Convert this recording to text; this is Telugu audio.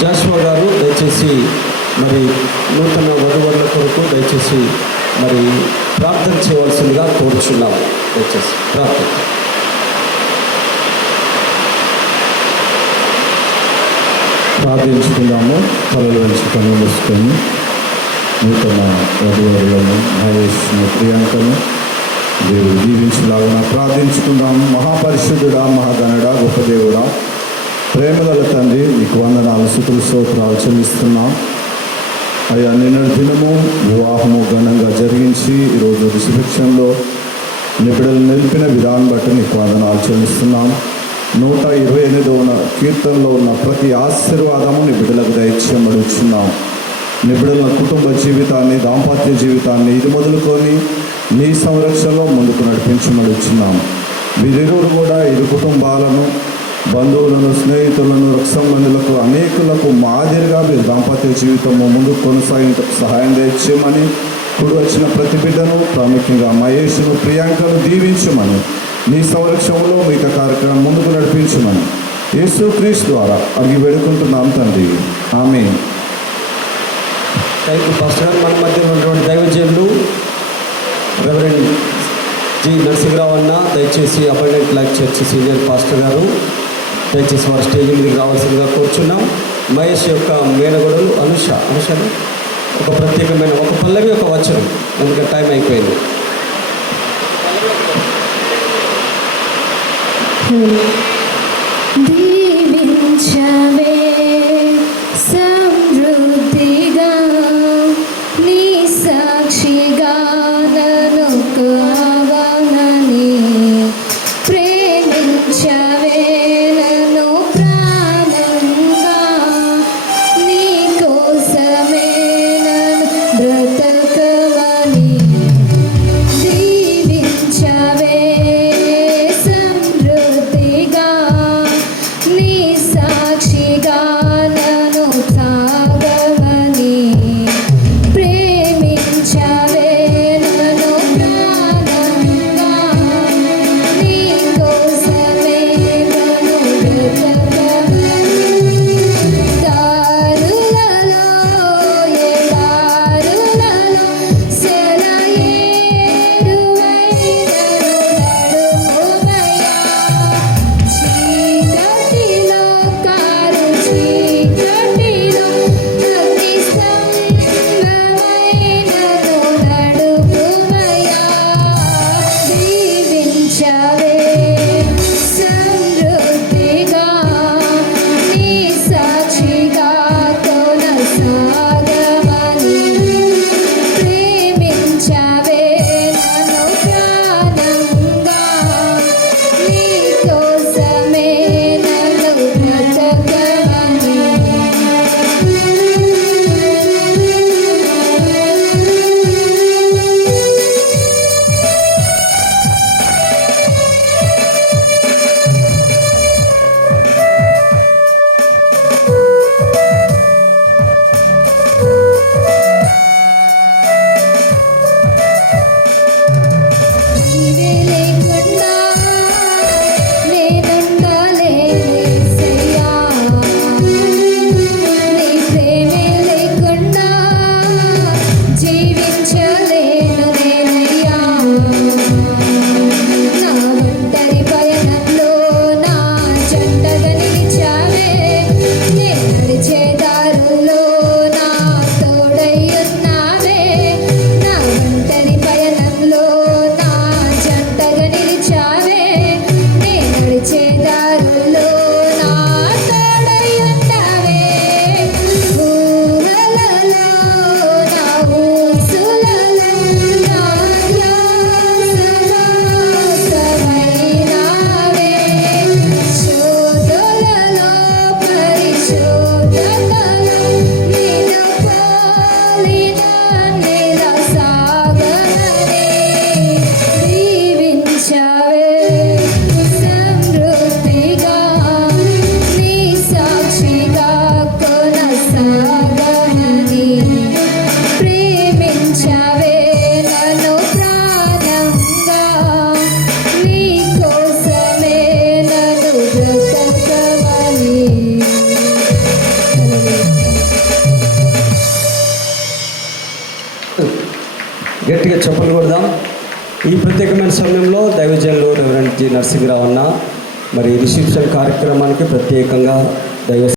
జాషువా గారు దయచేసి మరి నూతన వధువరుల కొరకు దయచేసి మరి ప్రార్థన చేయవలసిందిగా కోరుచున్నాము. దయచేసి ప్రార్థన. ప్రార్థించుకుందాము. తలలు వంచి కన్ను మూసుకొని నూతన వధువరులను మహేష్ను ప్రియాంకను దేవుడు దీవించలాగున ప్రార్థించుకుందాము. మహాపరిశుద్ధుడా, మహాగణుడా, గొప్ప దేవుడా, ప్రేమగల తండ్రి, నీకు వందనాలు, స్తుతులు, స్తోత్రాలు చెల్లిస్తున్నాం. అయ్యా, నిన్నటి దినము వివాహము ఘనంగా జరిగించి ఈరోజు రిసెప్షన్లో నిబిడలు నిలిపిన విధానం బట్టి నీకు వందనాలు చెల్లిస్తున్నాం. 128వ కీర్తనలో ఉన్న ప్రతి ఆశీర్వాదము నీ బిడ్డలకు దయచేయమడుచున్నాం. నీ బిడ్డల కుటుంబ జీవితాన్ని, దాంపత్య జీవితాన్ని ఇది మొదలుకొని నీ సంరక్షణలో ముందుకు నడిపించమడుచున్నాం. వీరిరువురు కూడా ఇరు కుటుంబాలను, బంధువులను, స్నేహితులను, రక్త సంబంధులకు, అనేకులకు మాదిరిగా మీరు దాంపత్య జీవితము ముందుకు కొనసాగించడానికి సహాయం దయచేయమని, ఇప్పుడు వచ్చిన ప్రతి బిడ్డను, ప్రాముఖ్యంగా మహేష్ను, ప్రియాంకను దీవించమని, నీ సంరక్షణలో మీకు కార్యక్రమం ముందుకు నడిపించమని యేసుక్రీస్తు ద్వారా అడిగి వేడుకుంటున్నాం తండ్రి. ఆమేన్. థ్యాంక్ యూ పాస్టర్ గారు. మన మధ్య ఉన్నటువంటి దైవజనులు రెవరెండ్ జి నరసింహరావు అన్న దయచేసి appointment life church senior pastor గారు దయచేసి వారి స్టేజ్ మీదకి రావాల్సిందిగా కోరుచున్నాం. మహేష్ యొక్క మేనగోడలు అనుషను ఒక ప్రత్యేకమైన ఒక పల్లవి, ఒక వచనం, ఎందుకంటే టైం అయిపోయింది. దీవించవే సమృద్ధిగా నీ సాక్షిగా నన్ను కావాలని, ప్రేమించవే నన్ను ప్రాణంగా, నీ కోసమే నన్ను బ్రతకమని, దీవించవే సమృద్ధిగా నీ సాక్షిగా నన్ను తాగమని, ప్రేమించవే నన్ను ప్రాణంగా, నీ కోసమే గట్టిగా చప్పట్లు కొడదాం. ఈ ప్రత్యేకమైన సమయంలో దైవజనులు రెవరెండ్ జి నరసింహరావు అన్న మరి రిసెప్షన్ కార్యక్రమానికి ప్రత్యేకంగా దైవ